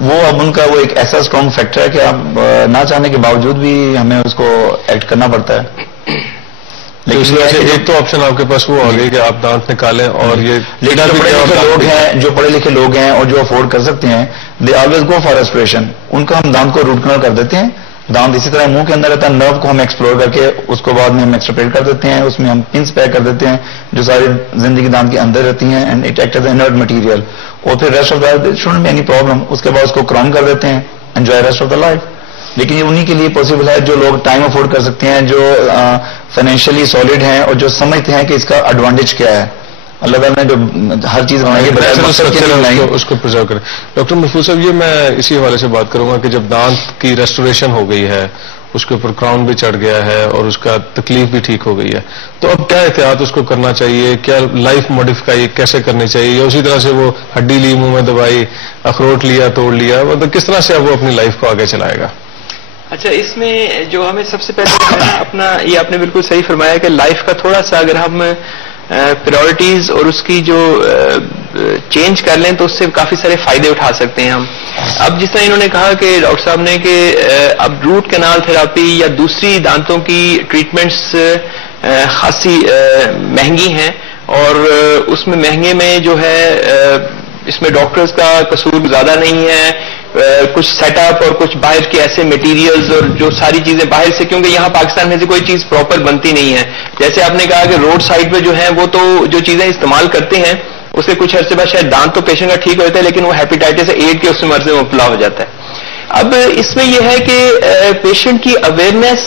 وہ اب ان کا وہ ایک ایسا اسٹرانگ فیکٹر ہے کہ آپ نہ چاہنے کے باوجود بھی ہمیں اس کو ایکٹ کرنا پڑتا ہے. لیکن ایک تو آپشن آپ کے پاس وہ آ گئی کہ آپ دانت نکالیں اور یہ جو پڑھے لکھے لوگ ہیں اور جو افورڈ کر سکتے ہیں they always go for aspiration. ان کا ہم دانت کو روٹ کنال کر دیتے ہیں. دانت اسی طرح منہ کے اندر رہتا ہے, نرو کو ہم ایکسپلور کر کے اس کو بعد میں ہم ایکسٹراپریٹ کر دیتے ہیں, اس میں ہم پنس پیک کر دیتے ہیں جو ساری زندگی دانت کے اندر رہتی ہیں and it act as inert material, اور پھر rest of the life shouldn't be any problem. اس کے بعد اس کو کراؤن کر دیتے ہیں, enjoy rest of the life. لیکن یہ انہی کے لیے پاسبل ہے جو لوگ ٹائم افورڈ کر سکتے ہیں, جو فائنینشلی سالڈ ہیں اور جو سمجھتے ہیں کہ اس کا ایڈوانٹیج کیا ہے. اللہ تعالیٰ نے جو ہر چیز بنائی ہے اس کو پرزرو کریں. ڈاکٹر محفوظ صاحب, یہ میں اسی حوالے سے بات کروں گا کہ جب دانت کی ریسٹوریشن ہو گئی ہے, اس کے اوپر کراؤن بھی چڑھ گیا ہے اور اس کا تکلیف بھی ٹھیک ہو گئی ہے, تو اب کیا احتیاط اس کو کرنا چاہیے؟ کیا لائف موڈیفائی کیسے کرنی چاہیے, یا اسی طرح سے وہ ہڈی لی منہ میں دبائی, اخروٹ لیا توڑ لیا, مطلب کس طرح سے اب وہ اپنی لائف کو آگے چلائے گا؟ اچھا, اس میں جو ہمیں سب سے پہلے اپنا, یہ آپ نے بالکل صحیح فرمایا کہ لائف کا تھوڑا سا اگر ہم پرائورٹیز اور اس کی جو چینج کر لیں تو اس سے کافی سارے فائدے اٹھا سکتے ہیں ہم. اب جس طرح انہوں نے کہا کہ ڈاکٹر صاحب نے کہ اب روٹ کینال تھراپی یا دوسری دانتوں کی ٹریٹمنٹس خاصی مہنگی ہیں, اور اس میں مہنگے میں جو ہے اس میں ڈاکٹرز کا قصور زیادہ نہیں ہے. کچھ سیٹ اپ اور کچھ باہر کے ایسے مٹیریلز اور جو ساری چیزیں باہر سے, کیونکہ یہاں پاکستان میں سے کوئی چیز پراپر بنتی نہیں ہے. جیسے آپ نے کہا کہ روڈ سائڈ پہ جو ہے وہ تو جو چیزیں استعمال کرتے ہیں اس سے کچھ عرصے بعد شاید دانت تو پیشنٹ کا ٹھیک ہوتا ہے, لیکن وہ ہیپیٹائٹس ایڈ کے اس میں مرض میں مبتلا ہو جاتا ہے. اب اس میں یہ ہے کہ پیشنٹ کی اویئرنیس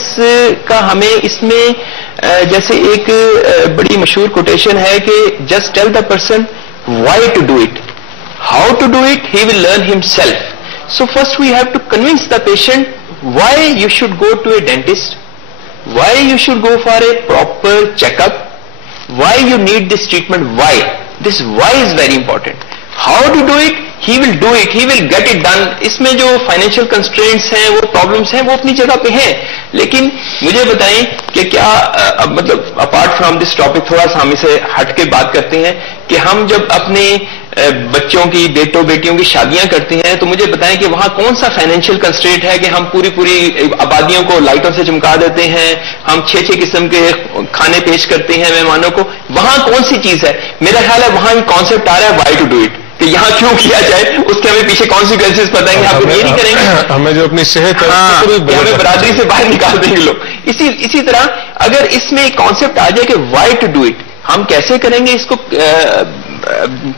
کا ہمیں اس میں جیسے ایک بڑی مشہور کوٹیشن ہے کہ just tell the person why to do it, how to do it, he will learn himself. So first we have to convince the patient why you should go to a dentist, why you should go for a proper checkup, why you need this treatment, why. This why is very important. How to do it, he will do it, he will get it done. اس میں جو financial constraints ہیں, وہ problems ہیں, وہ اپنی جگہ پہ ہیں. لیکن مجھے بتائیں کہ کیا مطلب اپارٹ فرام دس ٹاپک تھوڑا سا ہم اسے ہٹ کے بات کرتے ہیں کہ ہم جب اپنے بچوں کی, بیٹوں بیٹیوں کی شادیاں کرتے ہیں تو مجھے بتائیں کہ وہاں کون سا فائنینشیل کنسٹرینٹ ہے کہ ہم پوری آبادیوں کو لائٹوں سے چمکا دیتے ہیں, ہم 6 قسم کے کھانے پیش کرتے ہیں مہمانوں کو. وہاں کون سی چیز ہے؟ میرا خیال ہے وہاں یہ کانسیپٹ آ رہا ہے وائی ٹو ڈو اٹ, کہ یہاں کیوں کیا جائے, اس کے ہمیں پیچھے کانسیکوینسز پتہ ہیں کہ ہم یہ نہیں کریں گے, ہمیں جو اپنی صحت ہمیں برادری سے باہر نکال دیں گے لوگ. اسی طرح اگر اس میں ایک کانسیپٹ آ جائے کہ وائی ٹو ڈو اٹ, ہم کیسے کریں گے اس کو,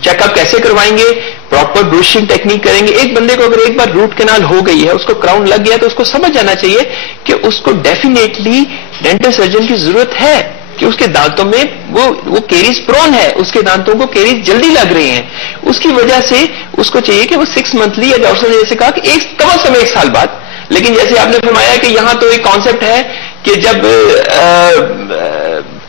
چیک اپ کیسے کروائیں گے, پراپر بروشنگ ٹیکنیک کریں گے. ایک بندے کو اگر ایک بار روٹ کینال ہو گئی ہے, اس کو کراؤن لگ گیا, تو اس کو سمجھ جانا چاہیے کہ اس کو ڈیفینیٹلی ڈینٹل سرجن کی ضرورت ہے, کہ اس کے دانتوں میں وہ کیریز پرون ہے, اس کے دانتوں کو کیریز جلدی لگ رہے ہیں. اس کی وجہ سے اس کو چاہیے کہ وہ 6 منتھلی یا ڈاکٹر نے جیسے کہا کہ کم از کم 1 سال بعد. لیکن جیسے آپ نے فرمایا کہ یہاں تو ایک کانسیپٹ ہے کہ جب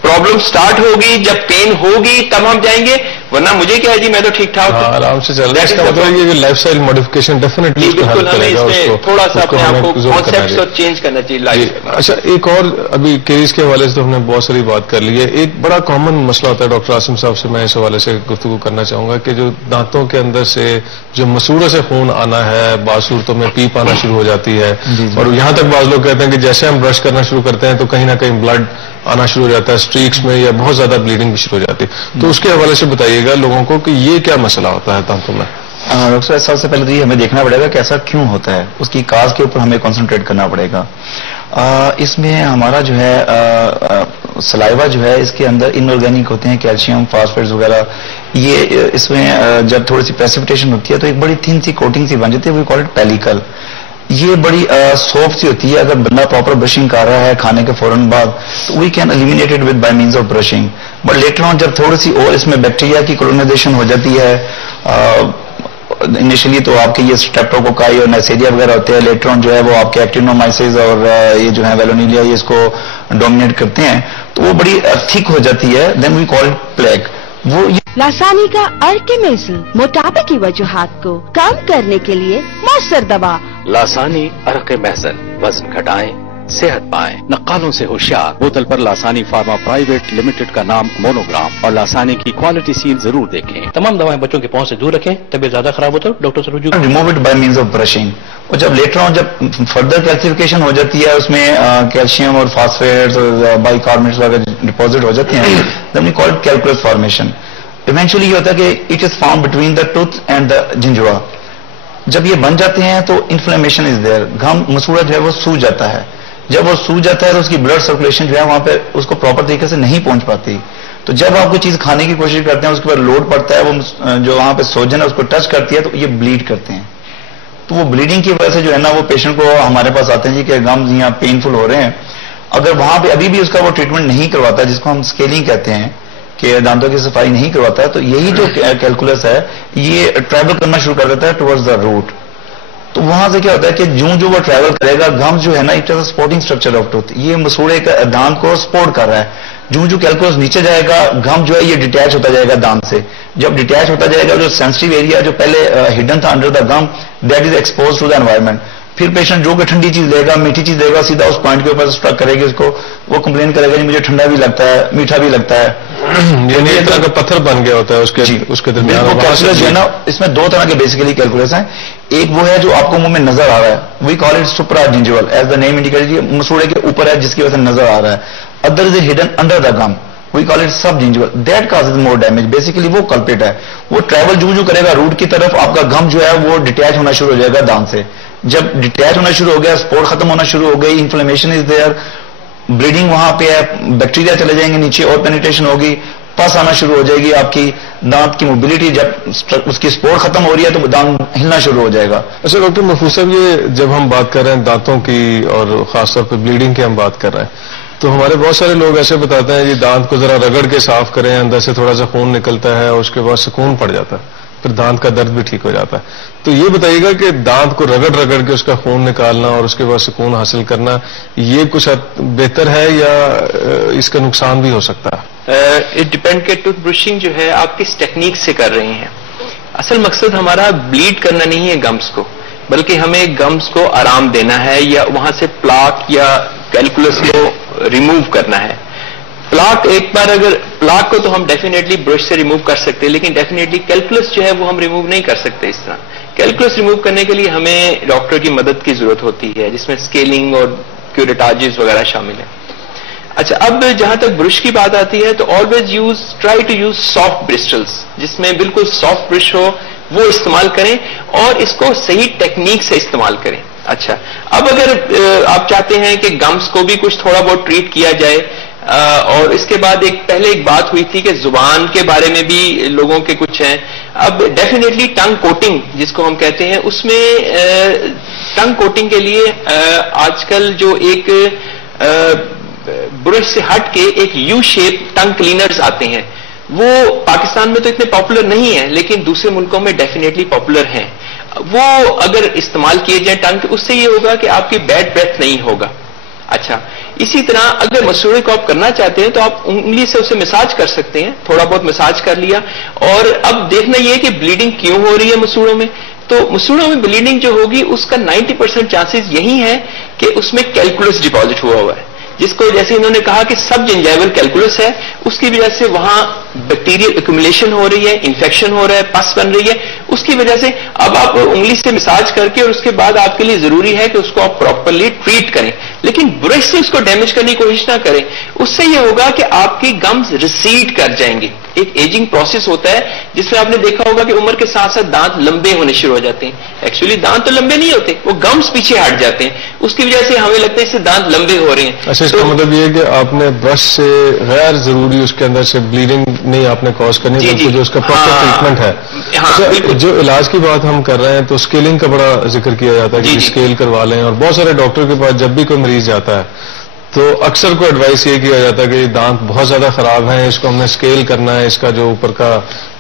پرابلم سٹارٹ ہوگی, جب پین ہوگی تب ہم جائیں گے, ورنہ مجھے کیا ہے جی میں تو ٹھیک ٹھاک آرام سے چل رہا ہے. اس کا مطلب یہ کہ لائف سٹائل موڈیفکیشن ڈیفینیٹلی بالکل ہمیں اس میں تھوڑا سا اپنے آپ کو کانسیپٹس اور چینج کرنا چاہیے لائف. اچھا, ایک اور ابھی کیریز کے حوالے سے تو ہم نے بہت ساری بات کر لی ہے. ایک بڑا کامن مسئلہ ہوتا ہے, ڈاکٹر عاصم صاحب سے میں اس حوالے سے گفتگو کرنا چاہوں گا کہ جو دانتوں کے اندر سے جو مسوڑوں سے خون آنا ہے, بعض صورتوں میں پیپ آنا شروع ہو جاتی ہے, اور یہاں تک بعض لوگ کہتے ہیں کہ جیسے ہم برش کرنا شروع کرتے ہیں تو کہیں نہ کہیں بلڈ آنا شروع ہو جاتا ہے اسٹریکس میں, یا بہت زیادہ بلیڈنگ بھی شروع ہو جاتی ہے. تو اس کے حوالے سے بتائیے گا لوگوں کو کہ یہ کیا مسئلہ ہوتا ہے دانتوں میں. ڈاکٹر صاحب, سب سے پہلے تو یہ ہمیں دیکھنا پڑے گا کہ ایسا کیوں ہوتا ہے, اس کی کاز کے اوپر ہمیں کنسنٹریٹ کرنا پڑے گا. اس میں ہمارا جو ہے سلائیوا جو ہے, اس کے اندر ان آرگینک ہوتے ہیں, کیلشیم, فاسفیٹس وغیرہ. یہ اس میں جب تھوڑی سی پریسپیٹیشن ہوتی ہے تو ایک بڑی تھن سی کوٹنگ سی بن جاتی ہے, وی کال اٹ پیلیکل. یہ بڑی سافٹ سی ہوتی ہے. اگر بندہ پراپر برشنگ کر رہا ہے کھانے کے فوراً بعد تو we can eliminate it with by means of brushing. But later on جب تھوڑی سی اور اس میں بیکٹیریا کی کولونائزیشن ہو جاتی ہے, انیشلی تو آپ کے یہ اسٹریپٹوکوکائی اور نیسیریا وغیرہ ہوتے ہیں, لیٹر آن جو ہے وہ آپ کے ایکٹینومائسس اور یہ جو ہے ویلونیلیا یہ اس کو ڈومینیٹ کرتے ہیں, تو وہ بڑی تھک ہو جاتی ہے. دین وی کال اٹ پلیک. وہ لاسانی کا ارکیمیسل موٹاپے کی وجوہات کو کم کرنے کے لیے مؤثر دوا. لاسانی ارکیمیسل وزن گھٹائیں, صحت پائیں، نقالوں سے ہوشیار. بوتل پر لاسانی فارما پرائیویٹ لمیٹڈ کا نام مونوگرام اور لاسانی کی کوالٹی سیل ضرور دیکھیں. تمام دوائیں بچوں کے پاؤں سے دور رکھیں. طبیعت زیادہ خراب ہو تو ڈاکٹر سے رجوع. Remove it by means of brushing. اور جب لیٹر آن جب فردر کیلسیفیکیشن ہو جاتی ہے، اس میں کیلشیم اور فاسفیٹس اور بائی کاربونیٹس وغیرہ ڈپازٹ ہو جاتے ہیں، then we call it calculus formation. Eventually یہ ہوتا ہے کہ it is found between the tooth and the gingiva. جب یہ بن جاتے ہیں تو انفلیمیشن از دیئر. گم مسوڑا جو ہے وہ سوج جاتا ہے. جب وہ سوج جاتا ہے تو اس کی بلڈ سرکولیشن جو ہے وہاں پہ اس کو پراپر طریقے سے نہیں پہنچ پاتی. تو جب آپ کوئی چیز کھانے کی کوشش کرتے ہیں، اس کے بعد لوڈ پڑتا ہے، وہ جو وہاں پہ سوجن ہے اس کو ٹچ کرتی ہے تو یہ بلیڈ کرتے ہیں. تو وہ بلیڈنگ کی وجہ سے جو ہے نا وہ پیشنٹ کو ہمارے پاس آتے ہیں جی کہ گمز یہاں پینفل ہو رہے ہیں. اگر وہاں پہ ابھی بھی اس کا وہ ٹریٹمنٹ نہیں کرواتا، جس کو ہم اسکیلنگ کہتے ہیں کہ دانتوں کی صفائی نہیں کرواتا، تو یہی جو کیلکولس ہے یہ ٹریول کرنا شروع کر دیتا ہے ٹورڈز دا روٹ. تو وہاں سے کیا ہوتا ہے کہ جو وہ ٹریول کرے گا، گم جو ہے نا it is a supporting structure of tooth. یہ مسوڑے کا دانت کو سپورٹ کر رہا ہے. جو کیلکولس نیچے جائے گا، گم جو ہے یہ ڈیٹیچ ہوتا جائے گا دانت سے. جب ڈیٹیچ ہوتا جائے گا، جو سینسٹیو ایریا جو پہلے ہڈن تھا under the gum, that is exposed to the environment. پھر پیشنٹ جو کہ ٹھنڈی چیز لے گا، میٹھی چیز لے گا، سیدھا اس پوائنٹ کے اوپر اسٹرک کرے گی اس کو. وہ کمپلین کرے گا جی مجھے ٹھنڈا بھی لگتا ہے، میٹھا بھی لگتا ہے. یعنی ایک طرح کا پتھر بن گیا ہوتا ہے اس کے درمیان. کیلکولس جو ہے نا اس میں دو طرح کے بیسیکلی کیلکولس ہیں. ایک وہ ہے جو آپ کو منہ میں نظر آ رہا ہے، we call it supra gingival as the name indicate. یہ مسوڑے کے اوپر ہے جس کی وجہ سے نظر آ رہا ہے. Other is hidden under the gum, we call it sub gingival. That causes more damage. Basically وہ کلپریٹ ہے. وہ ٹریول جو کرے گا روٹ کی طرف، آپ کا گم جو ہے وہ ڈیٹیچ ہونا شروع ہو جائے گا دانت سے. جب ڈیٹیچ ہونا شروع ہو گیا، سپورٹ ختم ہونا شروع ہو گئی، انفلیمیشن از دیئر، بلیڈنگ وہاں پہ ہے، بیکٹیریا چلے جائیں گے نیچے اور پینیٹریشن ہوگی، پس آنا شروع ہو جائے گی. آپ کی دانت کی موبلٹی جب اس کی سپورٹ ختم ہو رہی ہے تو دانت ہلنا شروع ہو جائے گا. اچھا ڈاکٹر محفوظ صاحب، یہ جب ہم بات کر رہے ہیں دانتوں کی اور خاص طور پہ بلیڈنگ کی ہم بات کر رہے ہیں، تو ہمارے بہت سارے لوگ ایسے بتاتے ہیں جی دانت کو ذرا رگڑ کے صاف کریں، اندر سے تھوڑا سا خون نکلتا ہے اور اس کے بعد سکون پڑ جاتا ہے، پھر دانت کا درد بھی ٹھیک ہو جاتا ہے. تو یہ بتائیے گا کہ دانت کو رگڑ کے اس کا خون نکالنا اور اس کے بعد سکون حاصل کرنا، یہ کچھ بہتر ہے یا اس کا نقصان بھی ہو سکتا ہے؟ اٹ ڈیپینڈ کہ ٹوتھ برشنگ جو ہے آپ کس ٹیکنیک سے کر رہے ہیں. اصل مقصد ہمارا بلیڈ کرنا نہیں ہے گمز کو، بلکہ ہمیں گمز کو آرام دینا ہے یا وہاں سے پلاک یا کیلکولس کو ریموو کرنا ہے. پلاک ایک بار اگر پلاک کو تو ہم ڈیفینیٹلی برش سے ریموو کر سکتے ہیں، لیکن ڈیفینیٹلی کیلکولس جو ہے وہ ہم ریموو نہیں کر سکتے اس طرح. کیلکولس ریموو کرنے کے لیے ہمیں ڈاکٹر کی مدد کی ضرورت ہوتی ہے، جس میں اسکیلنگ اور کیوریٹاجز وغیرہ شامل ہیں. اچھا، اب جہاں تک برش کی بات آتی ہے تو always try to use soft bristles, جس میں بالکل سافٹ برش ہو وہ استعمال کریں اور اس کو صحیح ٹیکنیک سے استعمال کریں. اچھا، اب اگر آپ چاہتے ہیں کہ گمز کو بھی کچھ تھوڑا بہت ٹریٹ کیا جائے، اور اس کے بعد پہلے ایک بات ہوئی تھی کہ زبان کے بارے میں بھی لوگوں کے کچھ ہیں. اب ڈیفینیٹلی ٹنگ کوٹنگ جس کو ہم کہتے ہیں، اس میں ٹنگ کوٹنگ کے لیے آج کل جو ایک برش سے ہٹ کے ایک یو شیپ ٹنگ کلینرز آتے ہیں، وہ پاکستان میں تو اتنے پاپولر نہیں ہیں لیکن دوسرے ملکوں میں ڈیفینیٹلی پاپولر ہیں. وہ اگر استعمال کیے جائیں ٹنگ، اس سے یہ ہوگا کہ آپ کی بیڈ بریتھ نہیں ہوگا. اچھا، اسی طرح اگر مسوڑے کو آپ کرنا چاہتے ہیں تو آپ انگلی سے اسے مساج کر سکتے ہیں. تھوڑا بہت مساج کر لیا، اور اب دیکھنا یہ ہے کہ بلیڈنگ کیوں ہو رہی ہے مسوڑوں میں. تو مسوڑوں میں بلیڈنگ جو ہوگی اس کا 90% چانسز یہی ہے کہ اس میں کیلکولس ڈپازٹ ہوا ہے، جس کو جیسے انہوں نے کہا کہ سب جنجائیول کیلکولس ہے، اس کی وجہ سے وہاں بیکٹیریل ایکومولیشن ہو رہی ہے، انفیکشن ہو رہا ہے، پس بن رہی ہے. اس کی وجہ سے اب آپ انگلی سے مساج کر کے اور اس کے بعد آپ کے لیے ضروری ہے کہ اس کو آپ پراپرلی ٹریٹ کریں، لیکن برش سے اس کو ڈیمیج کرنے کی کوشش نہ کریں. اس سے یہ ہوگا کہ آپ کی گمز ریسیڈ کر جائیں گے. ایک ایجنگ پروسیس ہوتا ہے جس میں آپ نے دیکھا ہوگا کہ عمر کے ساتھ ساتھ دانت لمبے ہونے شروع ہو جاتے ہیں. ایکچولی دانت تو لمبے نہیں ہوتے، وہ گمز پیچھے ہٹ جاتے ہیں، اس کی وجہ سے ہمیں لگتا ہے اس سے دانت لمبے ہو رہے ہیں. اچھا، اس کا مطلب یہ ہے کہ آپ نے برش سے غیر ضروری اس کے اندر سے بلیڈنگ نہیں آپ نے کاز کرنی، بلکہ جو اس کا پراپر ٹریٹمنٹ ہے. اچھا، جو علاج کی بات ہم کر رہے ہیں تو اسکیلنگ کا بڑا ذکر کیا جاتا ہے کہ اسکیل کروا لیں، اور بہت سارے ڈاکٹر کے پاس جب بھی کوئی مریض جاتا ہے تو اکثر کو ایڈوائس یہ کیا جاتا ہے کہ یہ دانت بہت زیادہ خراب ہیں، اس کو ہم نے اسکیل کرنا ہے، اس کا جو اوپر کا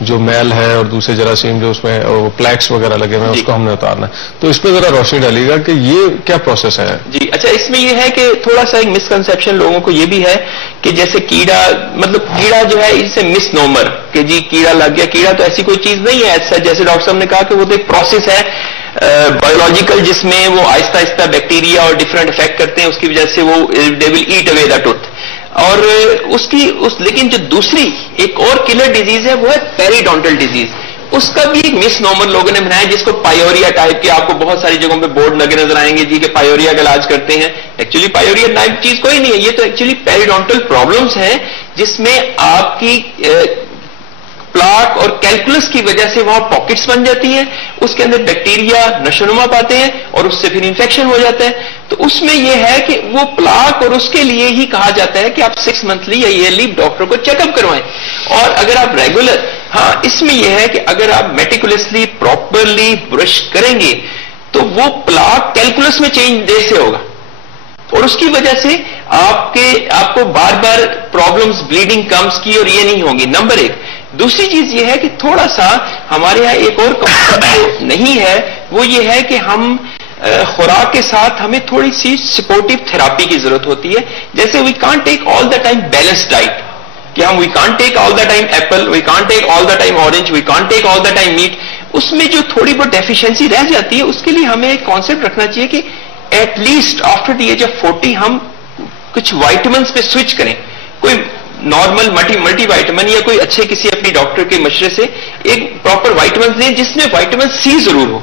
جو میل ہے اور دوسرے جراثیم جو اس میں پلیکس وغیرہ لگے ہوئے ہیں اس کو ہم نے اتارنا ہے. تو اس پہ ذرا روشنی ڈالیے گا کہ یہ کیا پروسیس ہے. جی اچھا، اس میں یہ ہے کہ تھوڑا سا ایک مسکنسیپشن لوگوں کو یہ بھی ہے کہ جیسے کیڑا، مطلب کیڑا جو ہے اس سے مس نومر کہ جی کیڑا لگ گیا. کیڑا تو ایسی کوئی چیز نہیں ہے ایسا، جیسے ڈاکٹر صاحب نے کہا کہ وہ تو ایک پروسیس ہے. بایولوجیکل جس میں وہ آہستہ آہستہ بیکٹیریا اور ڈفرینٹ افیکٹ کرتے ہیں، اس کی وجہ سے وہ دے ول ایٹ اوے دا ٹوتھ. اور لیکن جو دوسری ایک اور کلر ڈیزیز ہے وہ ہے پیریڈونٹل ڈیزیز. اس کا بھی ایک مس نارمل لوگوں نے بنایا جس کو پائیوریا ٹائپ کے، آپ کو بہت ساری جگہوں پہ بورڈ لگے نظر آئیں گے جی کہ پائیوریا کا علاج کرتے ہیں. ایکچولی پائیوریا ٹائپ چیز کوئی نہیں ہے، یہ تو ایکچولی پیریڈونٹل پرابلمس ہیں جس میں آپ کی پلاک اور کیلکولس کی وجہ سے وہاں پاکٹس بن جاتی ہیں، اس کے اندر بیکٹیریا نشوونما پاتے ہیں اور اس سے پھر انفیکشن ہو جاتا ہے. تو اس میں یہ ہے کہ وہ پلاک، اور اس کے لیے ہی کہا جاتا ہے کہ آپ 6 منتھلی یا ایئرلی ڈاکٹر کو چیک اپ کروائیں. اور اگر آپ ریگولر، ہاں اس میں یہ ہے کہ اگر آپ میٹیکولیسلی پراپرلی برش کریں گے تو وہ پلاک کیلکولس میں چینج دیر سے ہوگا، اور اس کی وجہ سے آپ کو بار بار پرابلمز بلیڈنگ کمز کی اور یہ نہیں ہوں گی. نمبر 1. دوسری چیز یہ ہے کہ تھوڑا سا ہمارے یہاں ایک اور کنسپٹ نہیں ہے، وہ یہ ہے کہ ہم خوراک کے ساتھ ہمیں تھوڑی سی سپورٹیو تھراپی کی ضرورت ہوتی ہے. جیسے we can't take all the time balance diet, کہ ہم we can't take all the time apple, we can't take all the time orange, we can't take all the time meat. اس میں جو تھوڑی بہت ڈیفیشنسی رہ جاتی ہے، اس کے لیے ہمیں ایک کانسیپٹ رکھنا چاہیے کہ at least after the age of 40 ہم کچھ وائٹامنس پہ سوئچ کریں. کوئی نارمل ملٹی وائٹامن یا کوئی اچھے کسی اپنی ڈاکٹر کے مشورے سے ایک پراپر وائٹامن دیں جس میں وائٹامن سی ضرور ہو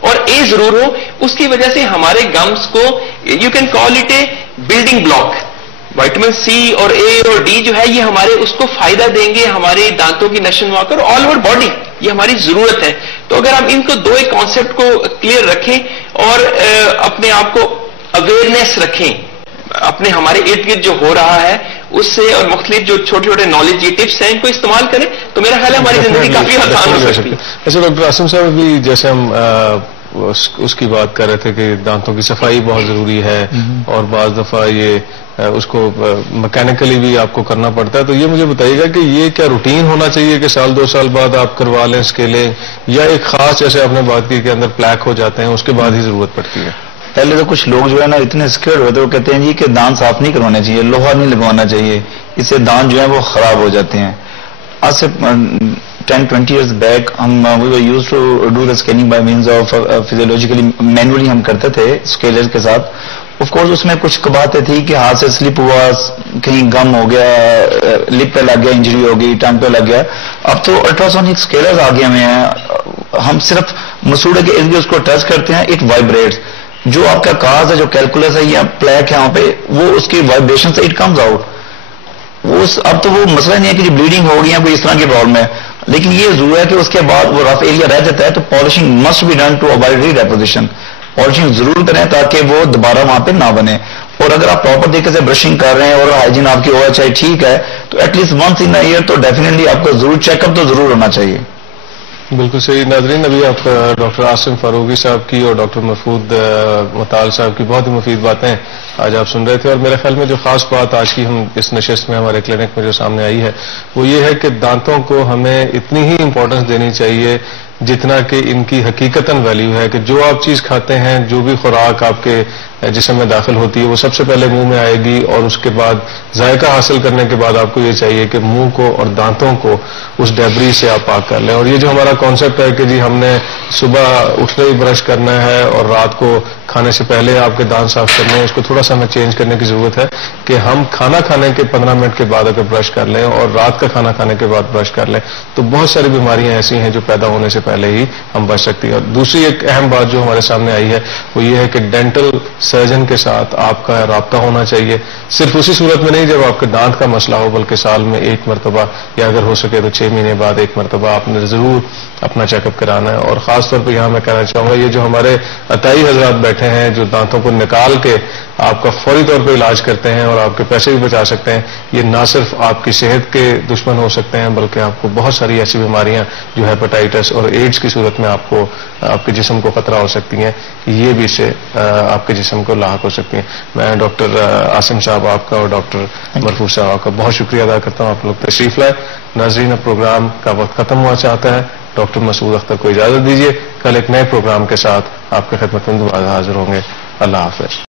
اور اے ضرور ہو. اس کی وجہ سے ہمارے گمز کو you can call it a building block. Vitamin C اور اے اور ڈی جو ہے یہ ہمارے اس کو فائدہ دیں گے ہمارے دانتوں کی نشو نما کر آل اوور باڈی، یہ ہماری ضرورت ہے. تو اگر ہم ان کو دو ایک کانسیپٹ کو کلیئر رکھیں اور اپنے آپ کو اویئرنیس رکھیں اپنے ہمارے ارد گرد جو ہو رہا ہے اس سے، اور مختلف جو چھوٹے چھوٹے نالج یہ ٹپس ہیں ان کو استعمال کریں تو میرا خیال ہے ہماری زندگی کافی آسان ہو سکتی ہے. اچھا ڈاکٹر عاصم صاحب، ابھی جیسے ہم اس کی بات کر رہے تھے کہ دانتوں کی صفائی بہت ضروری ہے اور بعض دفعہ یہ اس کو مکینیکلی بھی آپ کو کرنا پڑتا ہے، تو یہ مجھے بتائیے گا کہ یہ کیا روٹین ہونا چاہیے کہ سال 2 سال بعد آپ کروا لیں اسکیلنگ، یا ایک خاص جیسے آپ نے بات کی کہ اندر پلیک ہو جاتے ہیں اس کے بعد ہی ضرورت پڑتی ہے؟ پہلے تو کچھ لوگ جو ہے نا اتنے اسکیئرڈ ہوتے ہیں، وہ کہتے ہیں جی کہ دانت صاف نہیں کروانا چاہیے، لوہا نہیں لگوانا چاہیے، اس سے دانت جو ہے وہ خراب ہو جاتے ہیں. آج سے 10-20 years بیک ہم we were used to do the scanning by means of physiologically, manually ہم کرتے تھے اسکیلر کے ساتھ. آف کورس اس میں کچھ باتیں تھی کہ ہاتھ سے سلپ ہوا، کہیں گم ہو گیا، لپ پہ لگ گیا، انجری ہو گئی، ٹنگ پہ لگ گیا. اب تو الٹراسونک اسکیلرز آ گئے ہوئے ہیں، ہم صرف مسوڑے کے ارد گرد اس کو ٹچ کرتے ہیں، اٹ وائبریٹس. جو آپ کا کاز ہے، جو کیلکولس ہے یا پلیک ہے وہاں پہ، وہ اس کی وائبریشن سے اٹ کمز آؤٹ. اب تو وہ مسئلہ نہیں ہے کہ بلیڈنگ ہو گئی ہے، کوئی اس طرح کی پرابلم ہے، لیکن یہ ضرور ہے کہ اس کے بعد وہ رف ایریا رہ جاتا ہے تو polishing must be done to avoid redeposition. Polishing ضرور کریں تاکہ وہ دوبارہ وہاں پہ نہ بنے. اور اگر آپ پراپر طریقے سے برشنگ کر رہے ہیں اور ہائیجین آپ کی ہوا چاہے ٹھیک ہے، تو at least once in a year definitely آپ کو ضرور چیک اپ تو ضرور ہونا چاہیے. بالکل صحیح. ناظرین، ابھی آپ ڈاکٹر عاصم فاروقی صاحب کی اور ڈاکٹر محفوظ مطال صاحب کی بہت ہی مفید باتیں آج آپ سن رہے تھے، اور میرے خیال میں جو خاص بات آج کی ہم اس نشست میں ہمارے کلینک میں جو سامنے آئی ہے وہ یہ ہے کہ دانتوں کو ہمیں اتنی ہی امپورٹنس دینی چاہیے جتنا کہ ان کی حقیقتاً ویلیو ہے. کہ جو آپ چیز کھاتے ہیں، جو بھی خوراک آپ کے جسم میں داخل ہوتی ہے، وہ سب سے پہلے منہ میں آئے گی، اور اس کے بعد ذائقہ حاصل کرنے کے بعد آپ کو یہ چاہیے کہ منہ کو اور دانتوں کو اس ڈیبری سے آپ پاک کر لیں. اور یہ جو ہمارا کانسیپٹ ہے کہ جی ہم نے صبح اٹھتے ہی برش کرنا ہے اور رات کو کھانے سے پہلے آپ کے دانت صاف کرنے ہیں، اس کو تھوڑا سا ہمیں چینج کرنے کی ضرورت ہے کہ ہم کھانا کھانے کے 15 منٹ کے بعد اگر برش کر لیں اور رات کا کھانا کھانے کے بعد برش کر لیں تو بہت ساری بیماریاں ایسی ہیں جو پیدا ہونے سے پہلے ہی ہم بچ سکتی ہیں. اور دوسری ایک اہم بات جو ہمارے سامنے آئی ہے وہ یہ ہے کہ ڈینٹل سرجن کے ساتھ آپ کا رابطہ ہونا چاہیے. صرف اسی صورت میں نہیں جب آپ کے دانت کا مسئلہ ہو، بلکہ سال میں 1 مرتبہ یا اگر ہو سکے تو 6 مہینے بعد 1 مرتبہ آپ نے ضرور اپنا چیک اپ کرانا ہے. اور خاص طور پہ یہاں میں کہنا چاہوں گا یہ جو ہمارے عطائی حضرات بیٹھے ہیں جو دانتوں کو نکال کے آپ کا فوری طور پہ علاج کرتے ہیں اور آپ کے پیسے بھی بچا سکتے ہیں، یہ نہ صرف آپ کی صحت کے دشمن ہو سکتے ہیں بلکہ آپ کو بہت ساری ایسی بیماریاں جو ہیپاٹائٹس اور ایڈز کی صورت میں آپ کو آپ کے جسم کو خطرہ ہو سکتی ہیں، یہ بھی سے آپ کے جسم کو لاحق ہو سکتی ہیں. میں ڈاکٹر عاصم صاحب آپ کا اور ڈاکٹر مرفوع صاحب آپ کا بہت شکریہ ادا کرتا ہوں، آپ لوگ تشریف لائے. ناظرین، اب پروگرام کا وقت ختم ہوا چاہتا ہے. ڈاکٹر مسعود اختر کو اجازت دیجیے، کل ایک نئے پروگرام کے ساتھ آپ کی خدمت میں دوبارہ حاضر ہوں گے. اللہ حافظ.